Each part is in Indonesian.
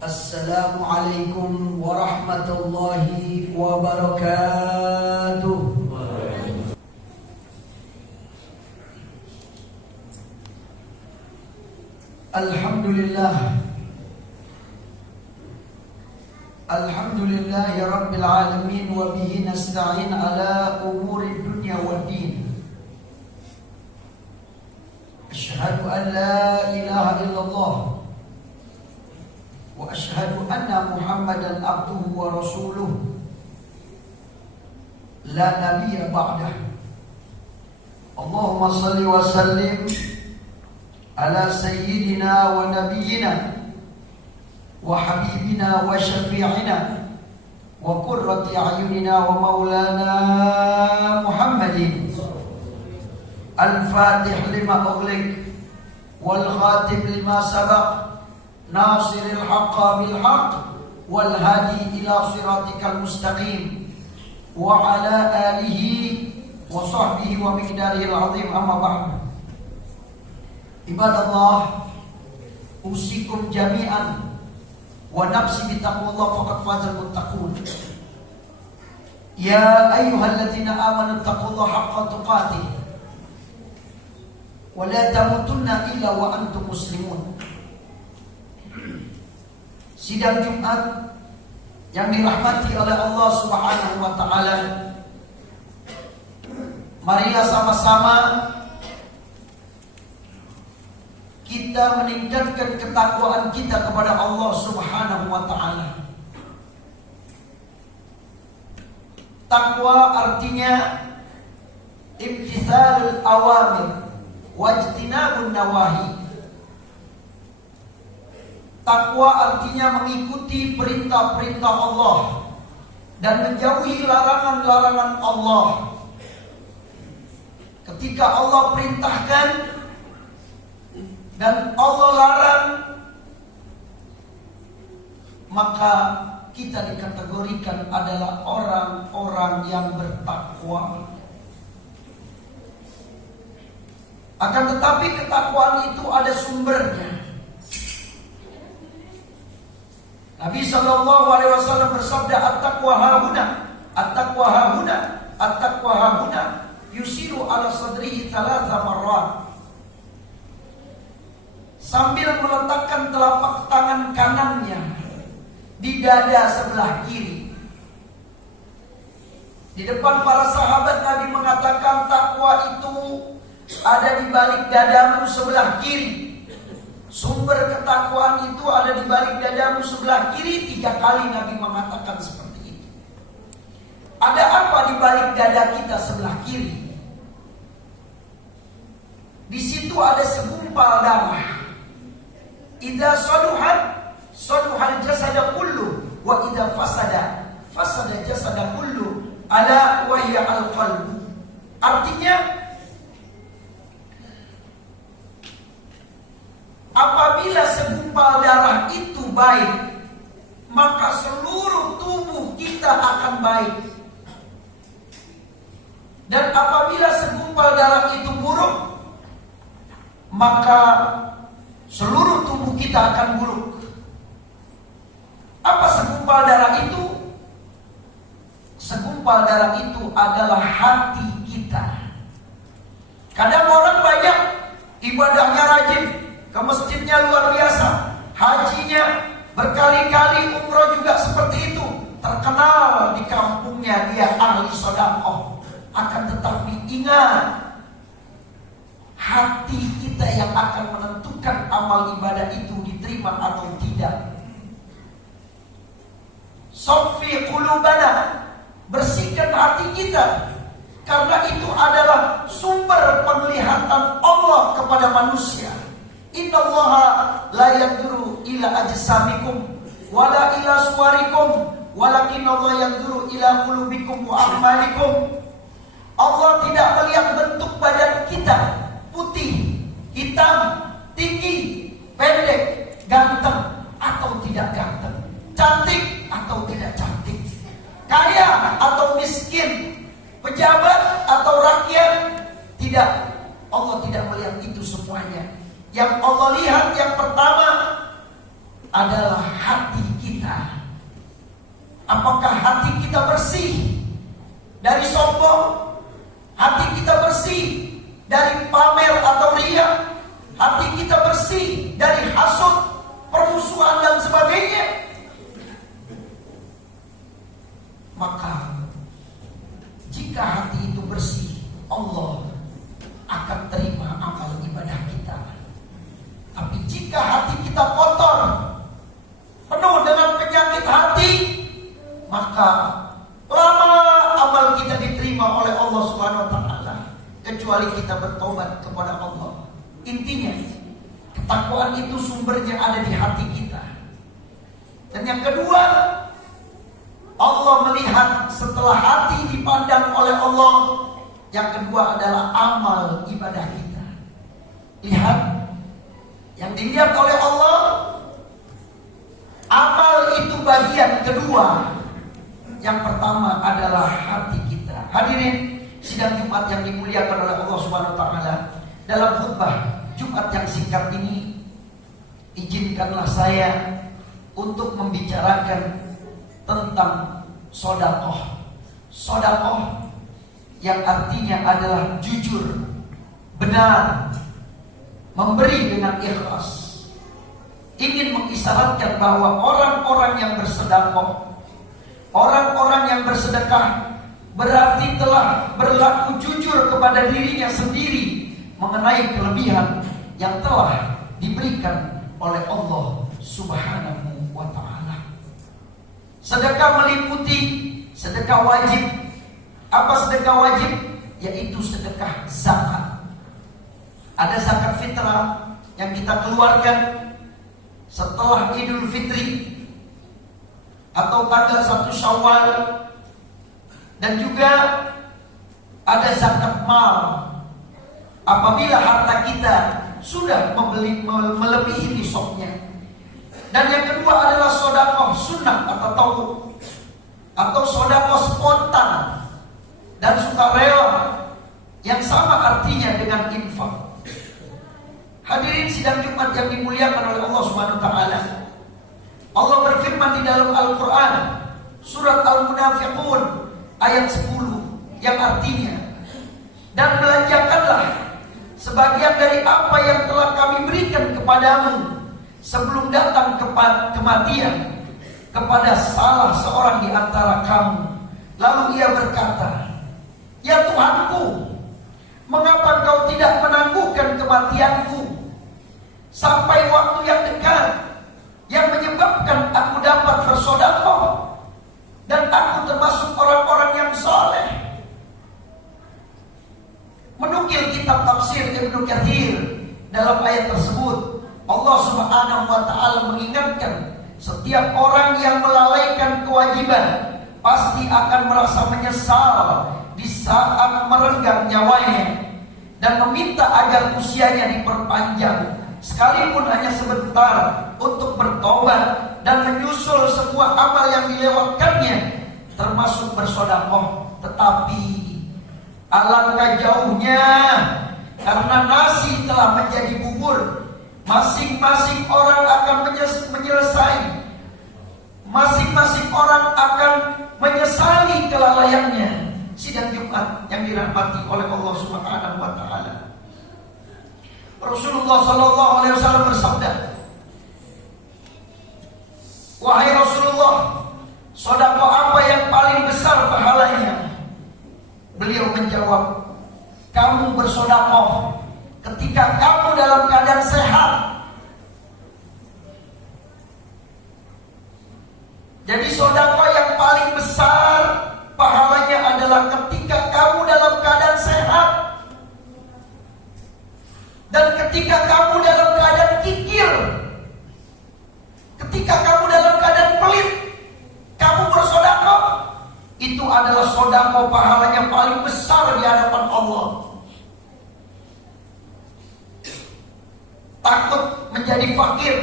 Assalamualaikum warahmatullahi wabarakatuh. Alhamdulillah. Alhamdulillahi rabbil alamin wa bihi nasta'in ala umuri dunya waddin. Asyhadu an la ilaha illallah wa asyhadu anna Muhammadan abduhu wa rasuluh la nabiyya ba'dah. Allahumma salli wa sallim ala sayyidina wa nabiyyina wa habibina wa syafi'ina wa qurrati a'yunina wa maulana Muhammadin al-fatih lima ughliq wal khatim lima sabaq nasiril haqqa bil haqq wal hadi ila siratikal mustaqim wa ala alihi wa sahbihi wa miqdarihil azim, amma ba'd. Ibadallah, usikum jami'an wa nafsi bitaqwallah faqad fazal muttaqun. Ya ayyuhalladzina amanu taqullaha haqqa tuqatih wa la tamutunna illa wa antum muslimun. Sidang Jumat yang dirahmati oleh Allah Subhanahu wa taala, marilah sama-sama kita meningkatkan ketakwaan kita kepada Allah Subhanahu wa taala. Takwa artinya imtithalul awamir wajtinabun nawahi. Takwa artinya mengikuti perintah-perintah Allah dan menjauhi larangan-larangan Allah. Ketika Allah perintahkan dan Allah larang, maka kita dikategorikan adalah orang-orang yang bertakwa. Akan tetapi ketakwaan itu ada sumbernya. Nabi SAW bersabda, at-taqwa hahuna, at-taqwa hahuna, at-taqwa hahuna, yusiru ala sadrihi thalatha marrat. Sambil meletakkan telapak tangan kanannya di dada sebelah kiri. Di depan para sahabat, Nabi mengatakan takwa itu ada di balik dadamu sebelah kiri. Sumber ketakwaan itu ada di balik dadamu sebelah kiri. 3 kali Nabi mengatakan seperti itu. Ada apa di balik dada kita sebelah kiri? Di situ ada segumpal darah. Idza saluhat saluhal jasada kullu wa idza fasada jasada kullu ala wa hiya al-qalbu. Artinya, apabila segumpal darah itu baik, maka seluruh tubuh kita akan baik. Dan apabila segumpal darah itu buruk, maka seluruh tubuh kita akan buruk. Apa segumpal darah itu? Segumpal darah itu adalah hati kita. Kadang orang banyak ibadahnya rajin, ke masjidnya luar biasa, hajinya berkali-kali, umroh juga seperti itu, terkenal di kampungnya dia ahli sedekah. Akan tetapi ingat, hati kita yang akan menentukan amal ibadah itu diterima atau tidak. Soffi qulubana, bersihkan hati kita, karena itu adalah sumber penglihatan Allah kepada manusia. Innallaha la yanzuru ila ajsamikum wala ila suwarikum walakin Allah yanzuru ila qulubikum wa a'malikum. Allah tidak melihat bentuk badan kita, putih, hitam, tinggi, pendek, ganteng atau tidak ganteng, cantik atau tidak cantik, kaya atau miskin, pejabat atau rakyat. Tidak, Allah tidak melihat itu semuanya. Yang Allah lihat yang pertama adalah hati Apakah hati kita bersih dari sombong? Hati kita bersih dari pamer atau riya? Hati kita bersih dari hasud, permusuhan dan sebagainya? Maka jika hati itu bersih, Allah akan terima amal ibadah kita. Tapi jika hati kita kotor, penuh dengan penyakit hati, maka lama amal kita diterima oleh Allah Subhanahu wa taala, kecuali kita bertobat kepada Allah. Intinya, ketakwaan itu sumbernya ada di hati kita. Dan yang kedua, Allah melihat setelah hati dipandang oleh Allah, yang kedua adalah amal ibadah kita. Lihat, yang dilihat oleh Allah, amal itu bagian kedua. Yang pertama adalah hati kita. Hadirin sidang Jumat yang dimuliakan oleh Allah Subhanahu wa taala, dalam khutbah Jumat yang singkat ini, izinkanlah saya untuk membicarakan tentang sedekah. Sedekah yang artinya adalah jujur, benar, memberi dengan ikhlas. Ingin mengisyaratkan bahwa orang-orang yang bersedekah, orang-orang yang bersedekah berarti telah berlaku jujur kepada dirinya sendiri mengenai kelebihan yang telah diberikan oleh Allah Subhanahu wa ta'ala. Sedekah meliputi sedekah wajib. Apa sedekah wajib? Yaitu sedekah zakat. Ada zakat fitrah yang kita keluarkan setelah Idul Fitri atau tanggal 1 Syawal, dan juga ada zakat mal apabila harta kita sudah melebihi nisabnya. Dan yang kedua adalah sedekah sunnah atau tatawwu, atau sedekah spontan dan sukarela, yang sama artinya dengan infak. Hadirin sidang Jumat yang dimuliakan oleh Allah Subhanahu wa taala, Allah berfirman di dalam Al-Quran surat Al-Munafiqun ayat 10, yang artinya, dan belanjakanlah sebagian dari apa yang telah kami berikan kepadamu sebelum datang kematian kepada salah seorang di antara kamu. Lalu ia berkata, ya Tuhanku, mengapa kau tidak menangguhkan kematianku sampai waktu yang dekat, yang menyebabkan aku dapat bersedekah dan aku termasuk orang-orang yang saleh. Menukil kitab tafsir Ibnu Katsir, dalam ayat tersebut Allah Subhanahu wa taala mengingatkan setiap orang yang melalaikan kewajiban pasti akan merasa menyesal di saat merenggang nyawanya, dan meminta agar usianya diperpanjang sekalipun hanya sebentar untuk bertobat dan menyusul semua amal yang dilewatkannya, termasuk bersedekah. Tetapi alangkah jauhnya, karena nasi telah menjadi bubur. Masing-masing orang akan menyelesaikan, masing-masing orang akan menyesali kelalaiannya. Sidang Jumat yang dirahmati oleh Allah Subhanahu wa taala, Rasulullah sallallahu alaihi wasallam bersabda, wahai Rasulullah, sedekah apa yang paling besar pahalanya? Beliau menjawab, kamu bersedekah ketika kamu dalam keadaan sehat. Jadi sedekah yang paling besar pahalanya adalah ketika kamu dalam keadaan sehat. Dan ketika kamu dalam keadaan kikir, ketika kamu dalam keadaan pelit, kamu bersedekah, itu adalah sedekah pahalanya paling besar di hadapan Allah. Takut menjadi fakir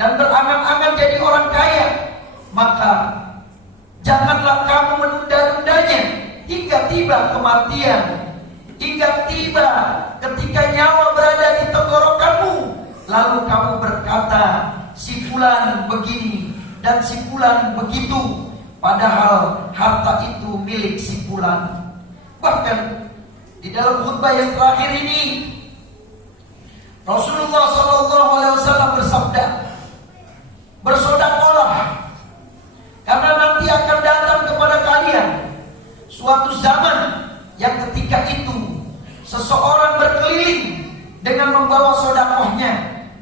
dan berangan-angan jadi orang kaya, maka janganlah kamu menunda-nundanya hingga tiba kematian, hingga tiba ketika nyawa berada di tenggorokanmu, lalu kamu berkata, si fulan begini dan si fulan begitu, padahal harta itu milik si fulan. Bahkan di dalam khutbah yang terakhir ini Rasulullah SAW bersabda, bersedekahlah, karena nanti akan datang kepada kalian suatu zaman yang ketika itu seseorang berkeliling dengan membawa sedekahnya,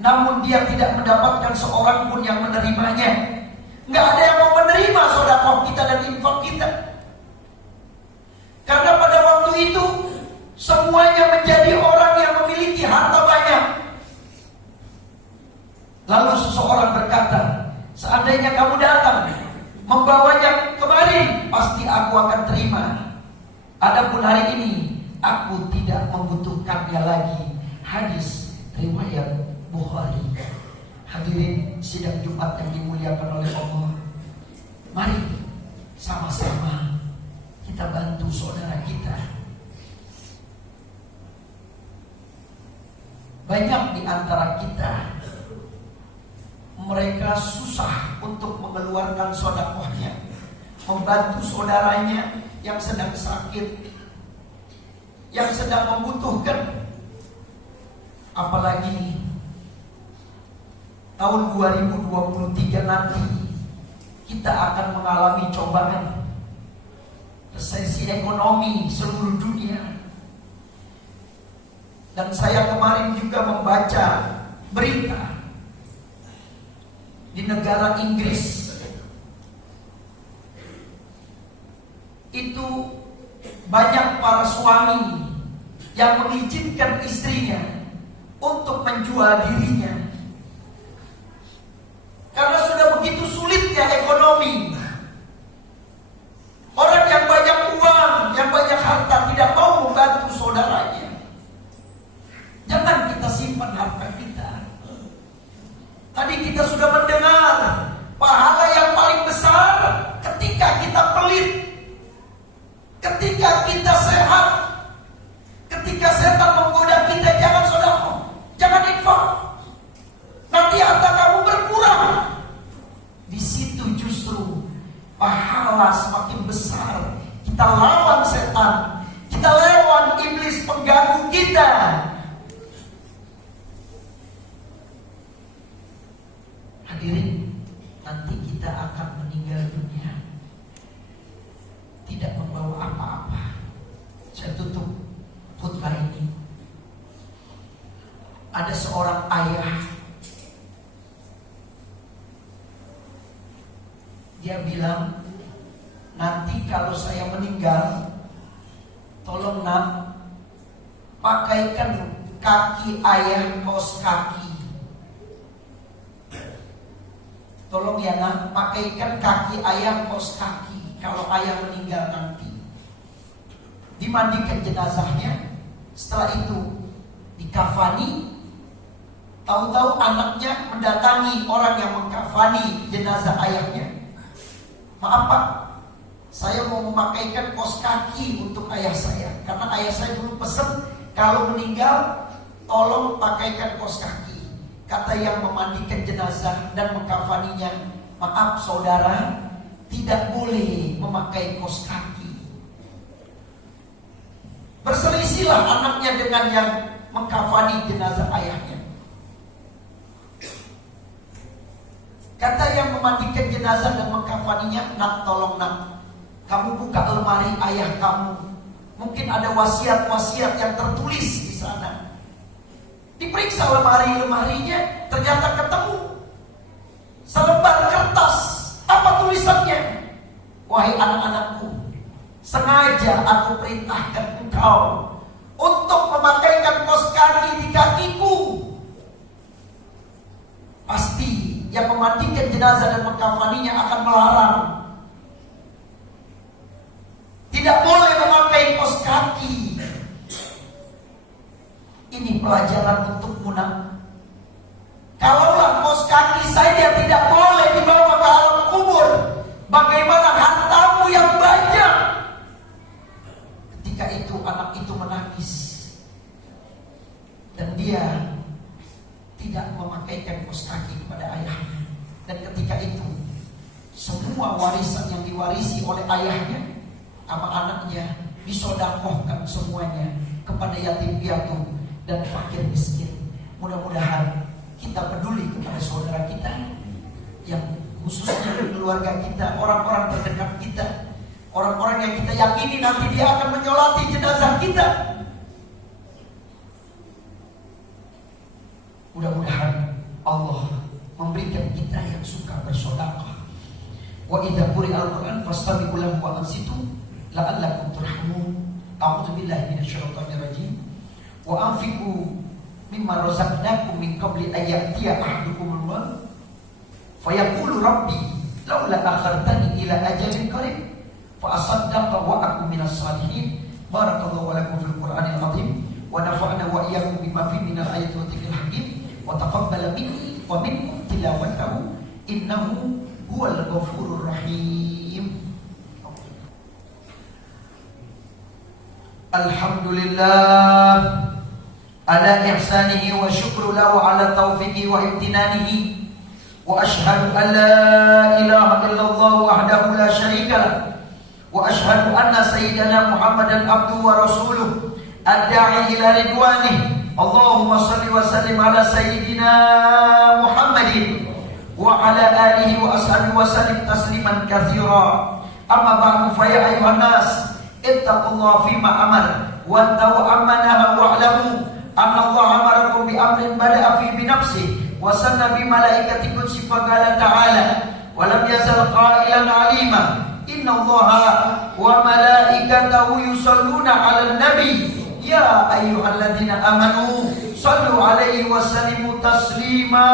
namun dia tidak mendapatkan seorang pun yang menerimanya. Nggak ada yang mau menerima sedekah kita dan infak kita, karena pada waktu itu semuanya menjadi orang yang memiliki harta banyak. Lalu seseorang berkata, seandainya kamu datang membawanya kemari, pasti aku akan terima. Adapun hari ini aku tidak membutuhkannya lagi. Hadis riwayat Bukhari. Hadirin sidang Jumat yang dimuliakan oleh Allah, mari sama-sama kita bantu saudara kita. Banyak di antara kita, mereka susah untuk mengeluarkan sedekahnya, membantu saudaranya yang sedang sakit, yang sedang membutuhkan. Apalagi tahun 2023 nanti kita akan mengalami cobaan resesi ekonomi seluruh dunia. Dan saya kemarin juga membaca berita di negara Inggris, itu banyak para suami yang mengizinkan istrinya untuk menjual dirinya karena sudah begitu sulitnya ekonomi. Orang yang banyak uang, yang banyak harta tidak mau membantu saudaranya. Jangan kita simpan harta kita. Tadi kita sudah mendengar pahala yang paling besar ketika kita pelit, ketika kita sehat, ketika setan menggoda kita. Jangan sedekah, jangan infak, nanti harta kamu berkurang. Di situ justru pahala semakin besar. Kita lawan setan, kita lawan iblis pengganggu kita. Hadirin, nanti kita akan meninggal dunia tidak membawa apa-apa. Saya tutup khutbah ini. Ada seorang ayah, dia bilang, nanti kalau saya meninggal, tolong nak, pakaikan kaki ayah kaos kaki. Tolong ya nak, pakaikan kaki ayah kaos kaki kalau ayah meninggal nanti. Dimandikan jenazahnya, setelah itu dikafani. Tahu-tahu anaknya mendatangi orang yang mengkafani jenazah ayahnya. Maaf pak, saya mau memakaikan kaos kaki untuk ayah saya, karena ayah saya dulu pesen kalau meninggal tolong pakaikan kaos kaki. Kata yang memandikan jenazah dan mengkafaninya, maaf saudara, tidak boleh memakai kaos kaki. Berselisihlah anaknya dengan yang mengkafani jenazah ayahnya. Kata yang memandikan jenazah dan mengkafaninya, nak tolong nak, kamu buka lemari ayah kamu. Mungkin ada wasiat-wasiat yang tertulis di sana. Diperiksa lemarinya, ternyata ketemu selembar kertas. Apa tulisannya? Wahai anak-anakku, sengaja aku perintahkan engkau untuk memakaikan kaos kaki di kakiku. Pasti yang memandikan jenazah dan mengkafaninya akan melarang. Tidak boleh memakai kaos kaki. Ini pelajaran untukmu nak. Kalaulah kaos kaki saja tidak boleh dibawa ke alam kubur, bagaimana hartamu yang banyak? Ketika itu anak itu menangis dan dia tidak memakaikan kaos kaki kepada ayahnya. Dan ketika itu semua semua warisan yang diwarisi oleh ayahnya sama anaknya disodakohkan semuanya kepada yatim piatu dan fakir miskin. Mudah-mudahan kita peduli kepada saudara kita, yang khususnya keluarga kita, orang-orang terdekat kita, orang-orang yang kita yakini nanti dia akan menyolati jenazah kita. Mudah-mudahan Allah memberikan kita yang suka bersedekah. Wa idza quri'al Qur'an fastabiqu lahu wa ansitu la'allakum turhamun. A'udzu billahi minasyaitonir rajim. Wa anfiqu mimma razaqnakum min qabli an ya'tiya ahadukumul maut fayaqulu rabbi laula akhartani ila ajalin qarib fa asaddaqa wa akun minas salihin. Barakallahu wa lakum fil Qur'anil azim wa nafa'na wa iyyakum bima fihi minal ayati wa dzikril hakim wa taqabbala minni wa minkum tilawatahu innahu huwal ghafurur rahim. Alhamdulillah ala ihsanihi wa syukru lahu ala taufiqi wa imtinanihi wa ashhadu an la ilaha illallah wahdahu la syarika lah wa ashhadu anna sayyidana Muhammadan abduhu wa rasuluh ad-da'i ila ridwanih. Allahumma salli wa sallim ala sayyidina Muhammadin wa ala alihi wa ashabihi wa sallim tasliman katsira. Amma ba'du fa ya ayuhan nas ittaqullaha fima amar wa ta'u amanaha wa'lamu anna Allah amarakum bi amrin bada'a fi bi nafsihi wa sanna bi malaikati qudsi faqala ta'ala wa lam yazal qailan 'alima inna Allaha wa malaikatahu yusalluna 'alan nabi ya ayyuhalladzina amanu sallu 'alaihi wa sallimu taslima.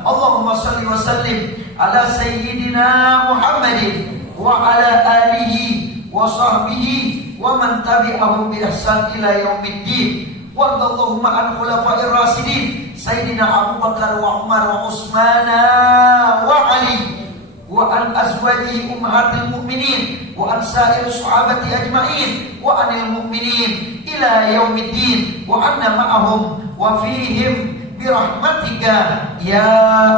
Allahumma salli wa sallim ala sayyidina Muhammadin wa ala alihi wa sahbihi wa man tabi'ahum bi ihsan ila yaumiddin. Wardallahumma an khulafa'ir rasidin Sayyidina Abu Bakar wa Umar wa Utsman wa Ali wa an azwajihi ummahatil mu'minin wa an sa'ir sahabati ajma'in wa anil mu'minin ila yaumiddin wa anna ma'ahum wa fihim birahmatika ya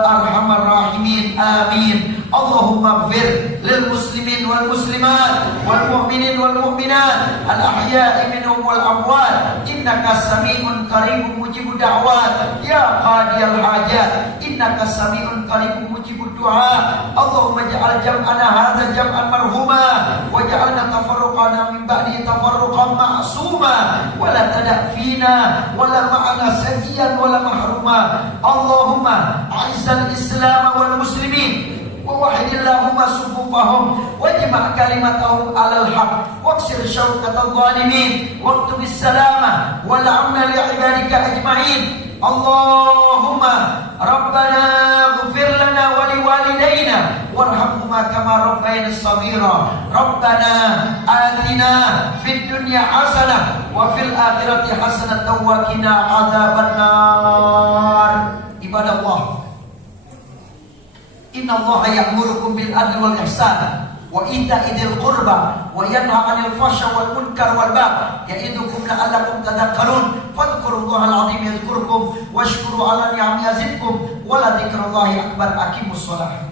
arhamar rahimin. Amin. Allahumma ighfir lil muslimin wal muslimat wal mu'minin wal mu'minat al ahya'i minhum wal amwat innaka sami'un qaribun mujibud da'wat ya qadiyal hajat innaka sami'un qaribun mujibud du'a. Allahumma ja'al jam'ana hadza jam'an marhuma wa ja'alna tafarruqana min ba'di tafarruqan ma'suma wa la tada' fina wa la ma'ana sajiyan wa la mahruma. Allahumma a'izzal islam wal muslimin ووحد اللهم صفوفهم واجمع كلمتهم على الحق واكسر شوكة الظالمين واكتب السلامة والأمن لعبادك أجمعين. اللهم ربنا اغفر لنا ولوالدينا وارحمهما كما ربيانا صغيرا. ربنا آتنا في الدنيا حسنة وفي الآخرة حسنة وقنا عذاب النار. عباد الله Inna Allah ya'murukum bil adli wal ihsan wa ita'i dzil qurba wa yanha 'anil fahsya wal munkar wal baghi ya'idukum la'allakum tadhakkarun. Fadhkurullaha al-'azim yadhkurkum washkuru 'ala ni'amihi yazidkum wa la dzikrullahi akbar. Aqimus shalah.